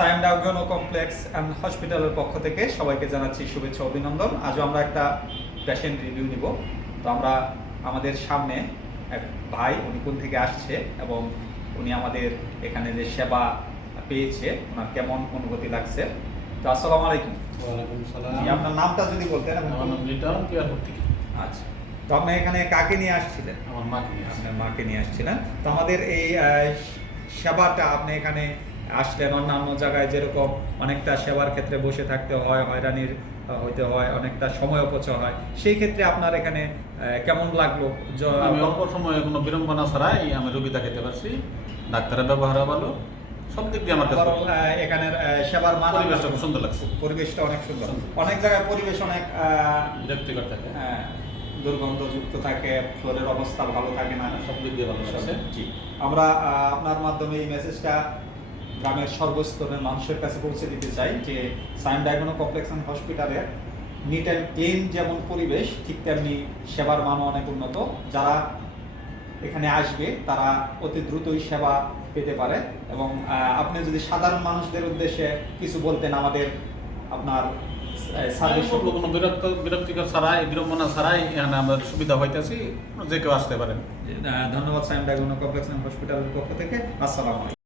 Sayem ডায়াগনো complex and হসপিটালের পক্ষ থেকে সবাইকে জানাচ্ছি শুভেচ্ছা অভিনন্দন। আজও আমরা একটা পেশেন্ট রিভিউ নিব। তো আমরা আমাদের সামনে এক ভাই, উনি কোন থেকে আসছে এবং উনি আমাদের এখানে যে সেবা পেয়েছে ওনার কেমন অনুভূতি লাগছে। তো আসসালামু আলাইকুম। ওয়ালাইকুম সালাম। জি, আপনার নামটা যদি বলতেন। আমার নাম লিটন পিয়ারপুর থেকে। আচ্ছা, তো আপনি এখানে কাকে নিয়ে আসছিলেন? আমার মাকে নিয়ে আসছি। আপনার মাকে নিয়ে আসছিলেন। তো আমাদের এই সেবাটা আপনি এখানে আসলেন, অন্যান্য জায়গায় যেরকম অনেকটা সেবার ক্ষেত্রে বসে থাকতে হয়, হয়রানির হইতে হয়, অনেকটা সময় অপচয় হয়, সেই ক্ষেত্রে আপনার এখানে কেমন লাগলো? আমি অল্প সময়ে কোনো বিড়ম্বনা ছাড়াই আমি রোগী দেখাতে পারছি। ডাক্তারের ব্যবহারও ভালো, সব দিক দিয়ে আমার কাছে বরং এখানের সেবার মান, পরিবেশটা খুব সুন্দর লাগছে। পরিবেশটা অনেক সুন্দর। সুন্দর। অনেক জায়গায় পরিবেশ অনেক বিরক্তিকর থাকে, দুর্গন্ধযুক্ত থাকে, ফ্লোরের অবস্থা ভালো থাকে না, সব দিক দিয়ে ভালো লাগছে। জি, আমরা আপনার মাধ্যমে এই মেসেজটা গ্রামের সর্বস্তরের মানুষের কাছে পৌঁছে দিতে চাই যে সায়েম ডায়াগনো কমপ্লেক্স অ্যান্ড হসপিটালের নিট অ্যান্ড ক্লিন যেমন পরিবেশ, ঠিক তেমনি সেবার মানও অনেক উন্নত। যারা এখানে আসবে তারা অতি দ্রুতই সেবা পেতে পারে। এবং আপনি যদি সাধারণ মানুষদের উদ্দেশ্যে কিছু বলতেন, আমাদের আপনার সার্ভিস কোনো বিরক্তিকর ছাড়াই, বিড়ম্বনা ছাড়াই এখানে আমরা সুবিধা পাইতেছি, যে কেউ আসতে পারেন। ধন্যবাদ সায়েম ডায়াগনো কমপ্লেক্স অ্যান্ড হসপিটালের পক্ষ থেকে। আসসালামু আলাইকুম।